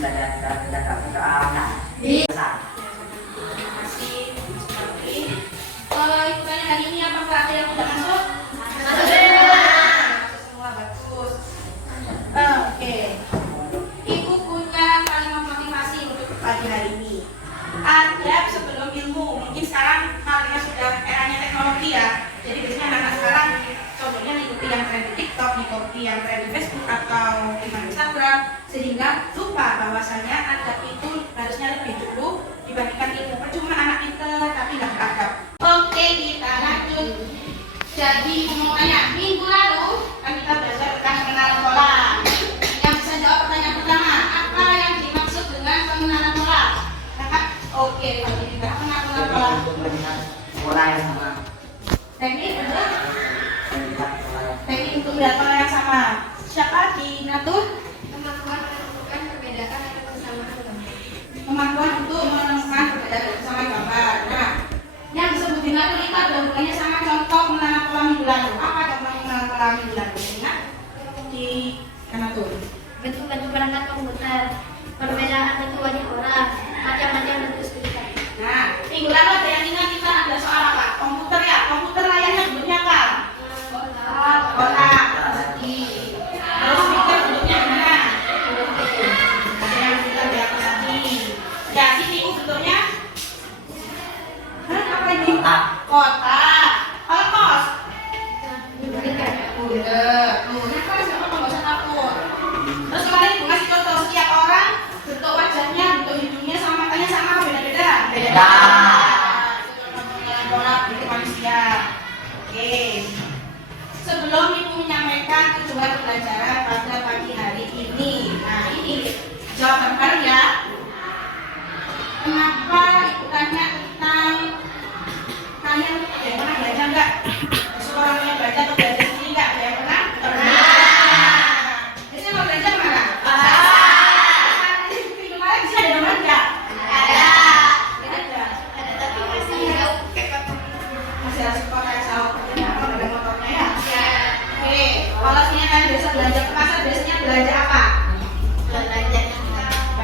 Hitungannya hari ini apakah ada yang tidak masuk? Masuk semua, bagus. Oke. Ibu punya kalimat motivasi untuk pagi hari ini. Adab sebelum ilmu. Mungkin sekarang karena sudah eranya teknologi ya. Jadi biasanya anak-anak sekarang contohnya mengikuti yang tren di TikTok, mengikuti yang tren di Facebook atau di Instagram, sehingga lupa bahwasanya adab itu harusnya lebih dulu dibandingkan ilmu. Percuma anak pintar tapi nggak beradab. Oke, kita lanjut. Jadi mau tanya, minggu lalu kan kita belajar tentang pengenalan pola. Yang bisa jawab pertanyaan pertama, apa yang dimaksud dengan pengenalan pola? Oke, kalau tidak pengenalan pola. Pola yang sama. Teknik benar? Teknik untuk melihat pola yang sama. Siapa di ngatur? Kemampuan menemukan perbedaan atau kesamaan gambar. Kemampuan untuk menemukan perbedaan dan kesamaan gambar. Nah, yang disebut di ngatur itu ada hubungannya sama contoh pengenalan pola minggu lalu. Apa contoh pengenalan pola minggu lalu? Ingat? Di ngatur. Bentuk-bentuk perangkat komputer, perbedaan bentuk wajah orang, macam-macam bentuk stiker. Nah, minggu lalu ada yang ingat kita ada soal apa? Komputer ya. Komputer layarnya bentuknya apa? Kotak. Persegi. Terus speaker bentuknya gimana? Ada yang speaker di atas lagi. Ya, CPU bentuknya? Hah, apa ini? Kotak. Kalau kos? Bunder. Tuh, nah kos nggak apa-apa, nggak usah takut. Terus kemarin ibu ngasih contoh setiap orang bentuk wajahnya, bentuk hidungnya sama matanya sama beda-beda. Beda. Pola bentuk manusia. Oke. Sebelum ibu menyampaikan tujuan pembelajaran pada pagi hari ini, nah ini jawaban bareng ya. Kenapa ibu tanya tentang kalian ada yang pernah belajar nggak? Suruh orang yang belajar atau belajar sendiri nggak? Ada yang pernah? Pernah. Biasanya mau belajar mana? Minggu kemarin di sini ada nomor nggak? Ada. Ada. Tapi masih jauh. Masih harus pakai jauh. Kenapa ada motornya ya? Oke. Kalau sini kalian biasa belanja ke pasar, biasanya belanja apa? Belajar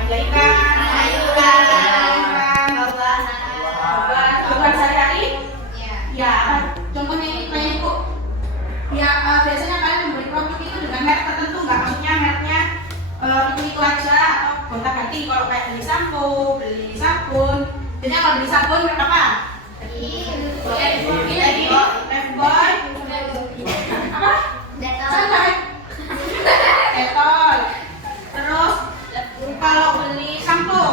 Belanja ikan, sayuran, kebutuhan sehari-hari. Ya, contohnya ini kayak ibu. Ya, biasanya kalian membeli produk itu dengan merek tertentu, nggak? Maksudnya mereknya itu aja atau gonta-ganti. Kalau kayak beli sampo, beli sabun. Biasanya kalau beli sabun merek apa? Lifebuoy. Apa? Santai. Detol. Terus kalau beli sampo,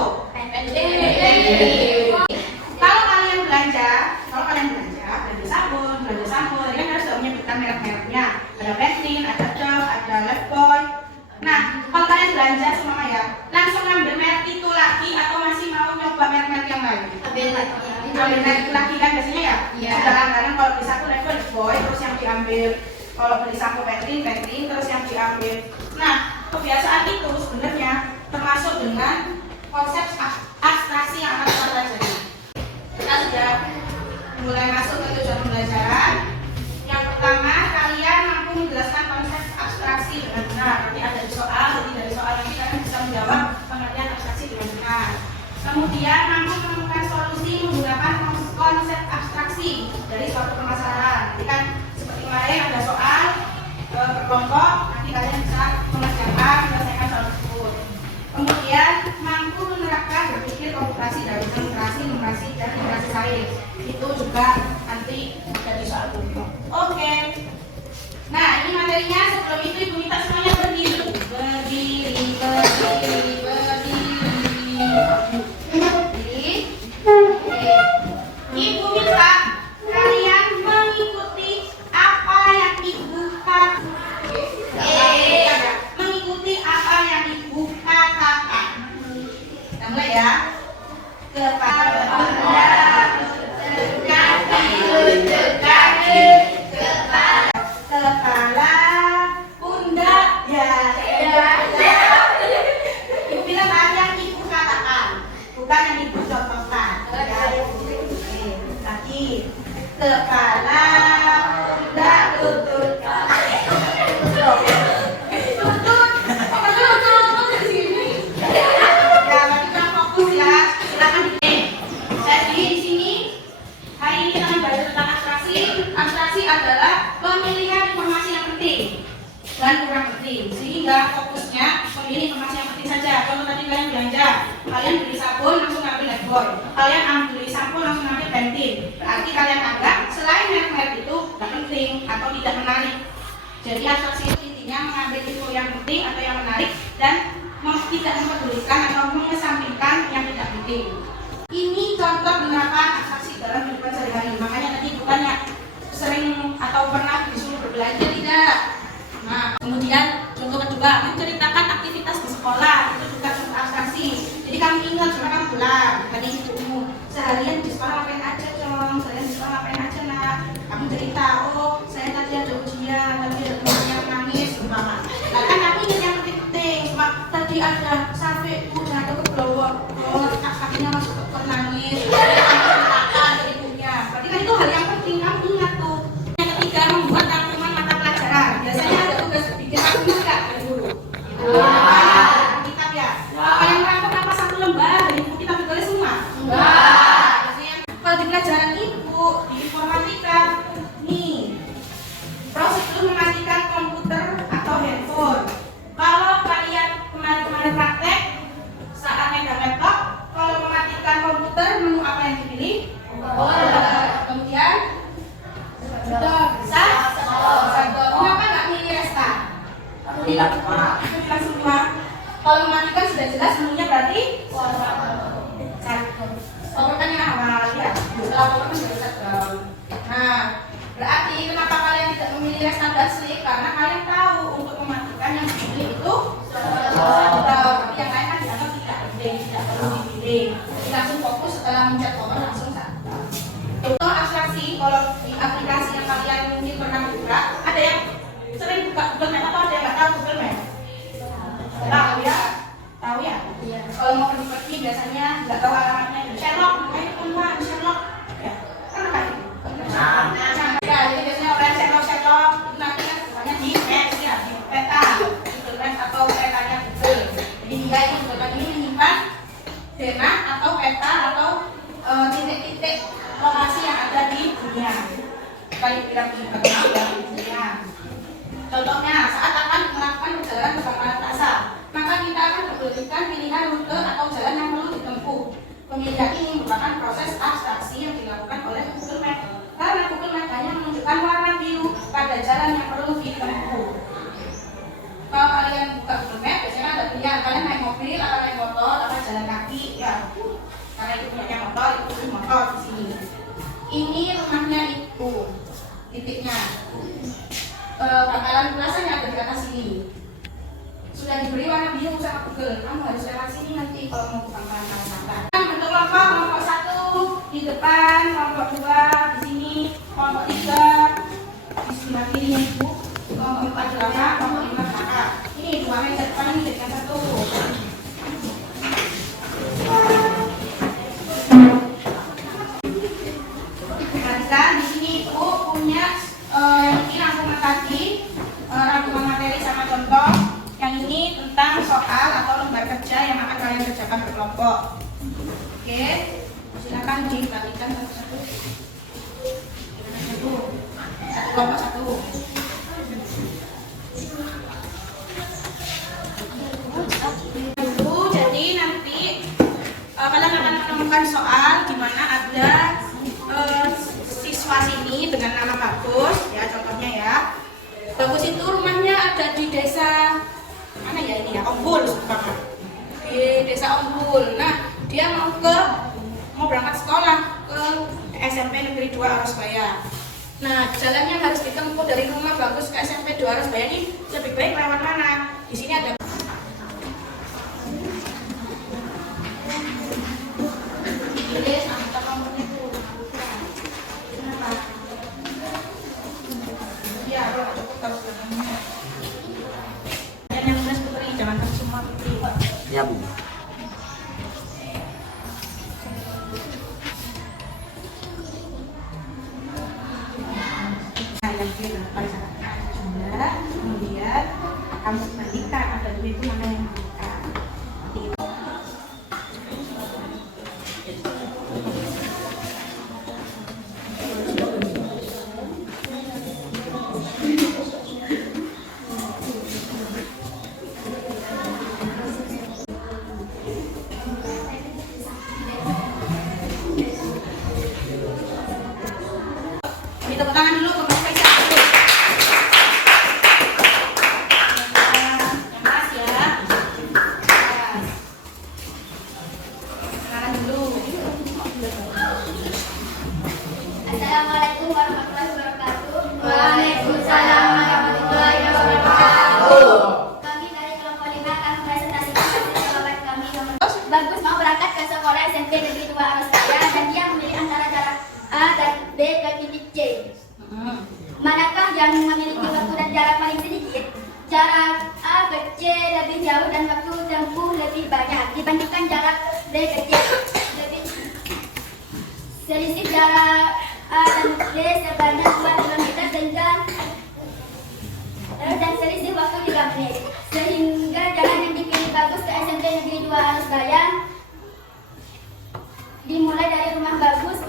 kalau kalian belanja sabun, belanja sampo, tadi kan harus menyebutkan merek-mereknya. Ada Pantene, ada Dove, ada Lifebuoy. Nah, kalau kalian belanja semua ya, langsung ambil merek itu lagi atau masih mau nyoba merek-merek yang lain? Ambil merek itu lagi kan biasanya ya? Iya. Sudah langganan kalau beli satu Lifebuoy, terus yang diambil kalau beli sampo Pantene, terus yang diambil. Nah, kebiasaan itu sebenarnya termasuk dengan konsep abstraksi yang akan kita pelajari. Kita sudah mulai masuk ke tujuan pembelajaran. Yang pertama, kalian mampu menjelaskan konsep abstraksi dengan benar. Nanti ada di soal, jadi dari soal nanti kalian bisa menjawab pengertian abstraksi dengan benar. Kemudian mampu menemukan solusi menggunakan konsep abstraksi dari suatu permasalahan. Jadi kan seperti kemarin ada soal berkelompok, nanti kalian bisa mengerjakan menyelesaikan soal tersebut. Kemudian mampu menerapkan berpikir komputasi dari ilustrasi, numerasi, dan literasi sains. Itu juga nanti jadi soal umum. Oke. Nah, ini materinya. Sebelum itu ibu minta semuanya berdiri. Ibu minta kalian mengikuti apa yang ibu mengikuti apa yang ibu katakan. Kita mulai ya. Kepala kepala pundak ya. Ibu bilang apa yang ibu katakan, bukan yang ibu contohkan. Lagi kepala pundak lutut. Lutut. Apa lutut di sini? Boy. Kalian ambil sampo langsung ambil Pantene. Berarti kalian anggap selain merek-merek itu tidak penting atau tidak menarik. Jadi abstraksi itu intinya mengambil info yang penting atau yang menarik dan tidak mempedulikan atau mengesampingkan yang tidak penting. Ini contoh penerapan abstraksi dalam kehidupan sehari-hari. Makanya tadi bukannya sering atau pernah disuruh berbelanja, tidak. Nah, kemudian contoh kedua, menceritakan aktivitas di sekolah, itu juga contoh abstraksi. Jadi kamu ingat sama kamu pulang, tadi ibumu seharian di sekolah ngapain aja dong, seharian di sekolah ngapain aja nak. Kamu cerita, oh saya tadi ada ujian, tadi ada teman yang nangis, umpama. Nah kan kamu ingat yang penting-penting, cuma tadi ada sampai jatuh ke bawah, kakinya masuk ke nangis, dari ibunya. Berarti kan itu hal yang penting, kamu ingat tuh. Yang ketiga, membuat rangkuman mata pelajaran. Biasanya ada tugas bikin rangkuman nggak dari guru? Kitab ya. Kalian rangkum apa satu lembar dari buku kita ditulis semua? Enggak. Biasanya kalau di pelajaran ibu di informatika, nih prosedur memastikan komputer atau handphone. Kalau kalian kemarin-kemarin praktek saat megang laptop, kalau mematikan komputer menu apa yang dipilih? Kemudian kenapa nggak pilih restart? Tidak semua. Pilih semua. Kalau mematikan sudah jelas menunya berarti kan yang awal ya. Setelah kan sudah shutdown. Nah, berarti kenapa kalian tidak memilih restart dan sleep? Karena kalian tahu untuk mematikan yang dipilih itu shutdown. Yang lain kan dianggap tidak penting, tidak perlu dipilih. Jadi langsung fokus setelah mencet power langsung shutdown. Contoh abstraksi, kalau di aplikasi yang kalian mungkin pernah buka, ada yang sering buka Google Map atau ada yang nggak tahu Google Map? Tahu ya? Tahu ya? Kalau mau pergi biasanya nggak tahu alamatnya. Sherlock, Sherlock, ya kan apa itu? Ya, jadi biasanya orang Sherlock nanti kan bukannya di Maps ya, di peta, Google Maps atau petanya Google. Jadi dia itu Google ini menyimpan denah atau peta atau titik-titik lokasi yang ada di dunia. Kali bilang di dunia. Contohnya, saat akan melakukan perjalanan ke Bangkalan Plaza, maka kita akan memberikan pilihan rute atau jalan yang perlu ditempuh. Pemilihan ini merupakan proses abstraksi yang dilakukan oleh Google Map. Karena Google Map hanya menunjukkan warna biru pada jalan yang perlu ditempuh. Kalau kalian buka Google Map, biasanya ada pilihan kalian naik mobil, atau naik motor, atau jalan kaki, ya. Karena itu punya motor, itu punya motor di sini. Ini rumahnya itu, titiknya. Bangkalan Plaza yang ada di atas sini. Sudah diberi warna biru sama Google. Kamu harus lewat sini nanti kalau mau ke Bangkalan Plaza. Bentuk kelompok 1 di depan, kelompok 2 di sini, kelompok 3 di sebelah kiri ibu, kelompok 4 di belakang, kelompok 5 belakang. Ini 2 meja depan ini jadikan 1. Perhatikan di sini ibu punya ini rangkuman tadi, rangkuman materi sama contoh. Yang ini tentang soal atau lembar kerja yang akan kalian kerjakan berkelompok. Oke, silakan dibagikan satu-satu. Satu kelompok 1. Jadi nanti kalian akan menemukan soal di mana ada siswa sini dengan nama Bagus, ya contohnya ya. Bagus itu rumahnya ada di desa mana ya ini ya, Ombul sekarang. Di desa Ombul. Nah, dia mau berangkat sekolah ke SMP Negeri 2 Arosbaya. Nah, jalan yang harus ditempuh dari rumah Bagus ke SMP 2 Arosbaya ini lebih baik lewat mana? Di sini ada Ya Bu. Kemudian kamu bandingkan ada dua itu mana yang bandingkan. SMP Negeri 2 Arosraya dan dia memilih antara jarak A dan B ke titik C. Manakah yang memiliki waktu dan jarak paling sedikit? Jarak A ke C lebih jauh dan waktu tempuh lebih banyak dibandingkan jarak B ke C. Selisih jarak A dan B sebanyak 2 km dan selisih waktu 3 menit. Sehingga jalan yang dipilih Bagus ke SMP Negeri 2 Arosraya dimulai dari rumah Bagus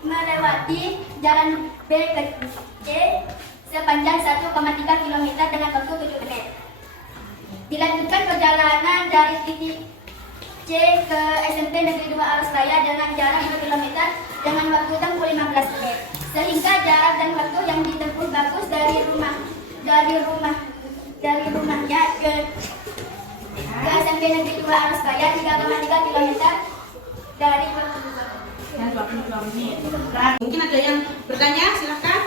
melewati jalan B ke C sepanjang 1,3 km dengan waktu 7 menit. Dilanjutkan perjalanan dari titik C ke SMP Negeri 2 Arosraya dengan jarak 2 km dengan waktu tempuh 15 menit. Sehingga jarak dan waktu yang ditempuh Bagus dari rumahnya ke SMP Negeri 2 Arosraya 3,3 km dari waktu 22 menit. Mungkin ada yang bertanya, silahkan.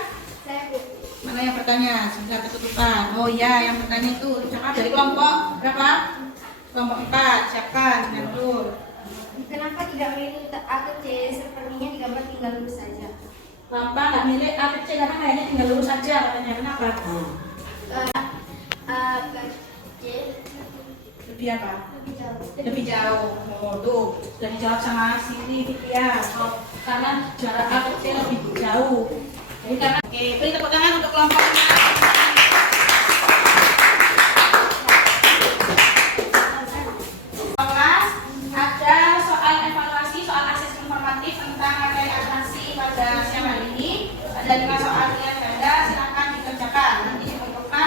Mana yang bertanya? Sudah ketutupan. Oh iya, yang bertanya itu siapa? Dari kelompok berapa? Kelompok 4. Siapkan, ngatur. Kenapa tidak milih A ke C? Sepertinya digambar tinggal lurus saja. Kenapa nggak milih A ke C? Karena kayaknya tinggal lurus saja katanya. Kenapa? A ke C Lebih apa? lebih jauh. Lebih jauh. Oh, tuh sudah dijawab sama Siti Fitria. Oh, karena jarak A ke C lebih jauh. Jadi karena oke, beri tepuk tangan untuk kelompok 4. Ada soal evaluasi, soal akses informatif tentang materi akuntansi pada siang hari ini. Ada 5 soal pilihan ganda, silakan dikerjakan. Nanti dibutuhkan.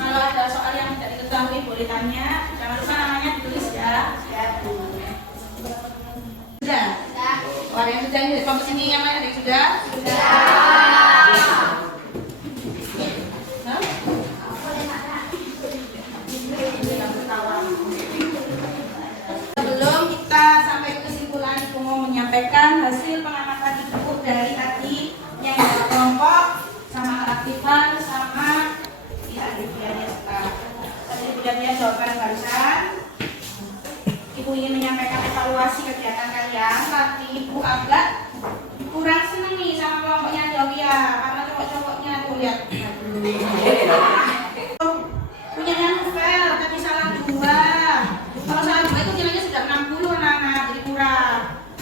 Kalau ada soal yang tidak diketahui boleh tanya. Jangan lupa namanya ditulis ya. Sudah? Oh, ada yang sudah ini kelompok sini yang mana? Ada yang sudah? Hah? Sebelum kita sampai ke kesimpulan, Ibu mau menyampaikan hasil pengamatan Ibu dari tadi yang ada kelompok sama aktifan sama dia jawaban barusan. Ibu ingin menyampaikan evaluasi kegiatan kalian, tapi Ibu agak kurang seneng nih sama kelompoknya Jawia karena cowok-cowoknya tuh lihat. Punyanya novel tapi salah 2. Kalau salah 2 itu nilainya sudah 60 anak-anak, jadi kurang.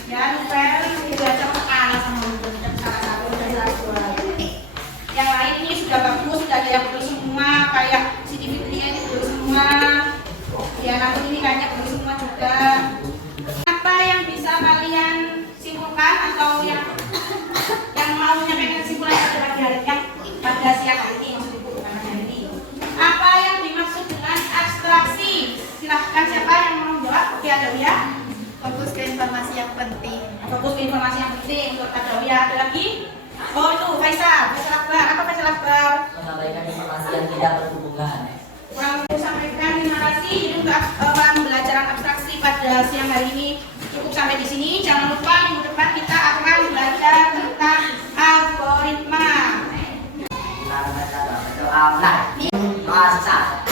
Ya novel belajar kalah sama Ibu, salah 1 dan salah 2. Yang lain ini sudah bagus, sudah ada yang betul semua, kayak Siti Fitria ini betul semua. Ya nanti ini kayaknya betul semua juga. Apa yang bisa kalian simpulkan atau yang mau menyampaikan kesimpulan pada pagi hari yang pada siang hari ini, maksud Ibu bukan hari ini. Apa yang dimaksud dengan abstraksi? Silahkan siapa yang mau menjawab? Oke, Adawiyah. Fokus ke informasi yang penting. Fokus ke informasi yang penting untuk Adawiyah. Ada lagi? Oh itu Faisal Akbar. Apa Faisal Akbar? Menyampaikan informasi yang tidak berhubungan. Kurang lebih sampaikan, terima kasih. Jadi untuk pembelajaran abstraksi pada siang hari ini cukup sampai di sini. Jangan lupa minggu depan kita akan belajar tentang algoritma. Masa.